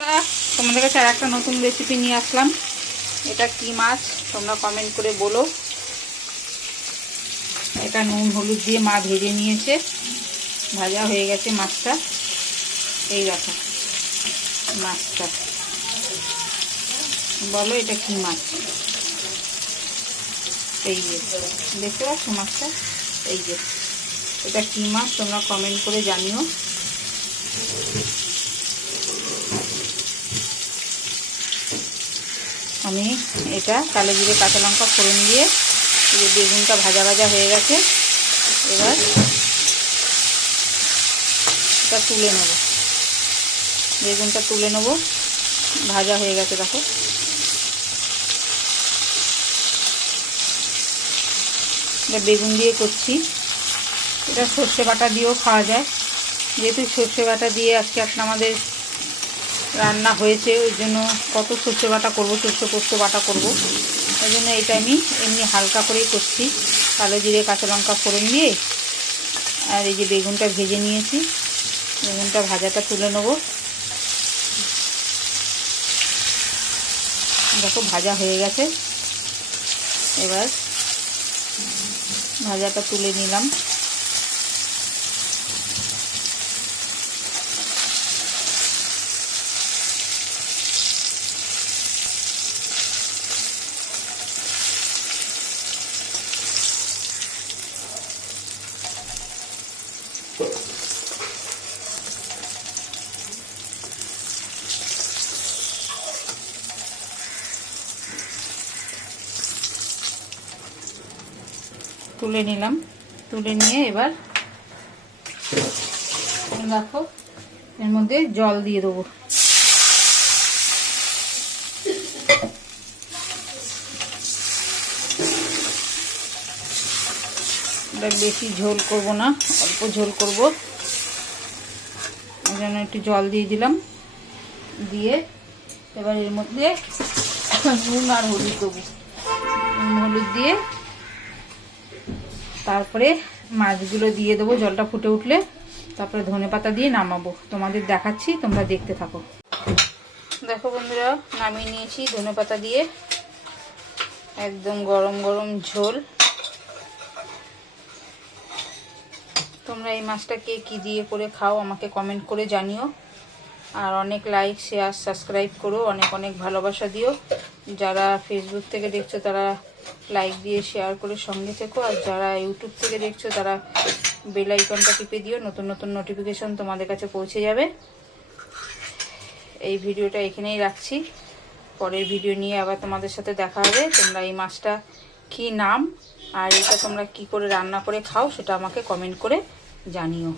তোমাদের কাছে আর একটা নতুন রেসিপি নিয়ে আসলাম। এটা কি মাছ তোমরা কমেন্ট করে বলো। এটা নুন হলুদ দিয়ে মা ভেজে নিয়েছে, ভাজা হয়ে গেছে মাছটা। এই দেখো মাছটা, বলো এটা কি মাছ? এই যে দেখতে পাচ্ছ মাছটা, এই যে এটা কি মাছ তোমরা কমেন্ট করে জানিও। আমি এটা কালো জিরে কাঁচা লঙ্কা ফোড়ন দিয়ে, এই যে বেগুনটা ভাজা ভাজা হয়ে গেছে, এবার এটা তুলে নেব। বেগুনটা তুলে নেব, ভাজা হয়ে গেছে দেখো। এটা বেগুন দিয়ে করছি। এটা সর্ষে বাটা দিয়েও খাওয়া যায়, যেহেতু সর্ষে বাটা দিয়ে আজকে একটা আমাদের রান্না হয়েছে, ওই জন্য কত সর্ষে বাটা করবো, সর্ষে পোস্ত বাটা করবো, ওই জন্য এটা আমি এমনি হালকা করেই করছি। কালো জিরে কাঁচা লঙ্কা ফোড়ন দিয়ে, আর এই যে বেগুনটা ভেজে নিয়েছি, বেগুনটা ভাজাটা তুলে নেব। দেখো ভাজা হয়ে গেছে, এবার ভাজাটা তুলে নিলাম। তুলে নিলাম, তুলে নিয়ে এবার দেখো এর মধ্যে জল দিয়ে দেবো। এটা বেশি ঝোল করব না, অল্প ঝোল করব, ওই জন্য একটু জল দিয়ে দিলাম। দিয়ে এবার এর মধ্যে নুন আর হলুদ দেবো। নুন হলুদ দিয়ে তারপরে মাছগুলো দিয়ে দেবো, জলটা ফুটে উঠলে তারপরে ধনেপাতা দিয়ে নামাবো। তোমাদের দেখাচ্ছি, তোমরা দেখতে থাকো। দেখো বন্ধুরা, নামিয়ে নিয়েছি ধনেপাতা দিয়ে, একদম গরম গরম ঝোল। তোমরা এই মাছটা কে কী দিয়ে করে খাও আমাকে কমেন্ট করে জানিও। আর অনেক লাইক শেয়ার সাবস্ক্রাইব করো, অনেক অনেক ভালোবাসা দিও। যারা ফেসবুক থেকে দেখছো তারা লাইক দিয়ে শেয়ার করে সঙ্গে থেকো, আর যারা ইউটিউব থেকে দেখছো তারা বেল আইকনটা টিপে দিও, নতুন নতুন নোটিফিকেশন তোমাদের কাছে পৌঁছে যাবে। এই ভিডিওটা এখানেই রাখছি, পরের ভিডিও নিয়ে আবার তোমাদের সাথে দেখা হবে। তোমরা এই মাছটা কী নাম আর এটা তোমরা কি করে রান্না করে খাও সেটা আমাকে কমেন্ট করে জানিও।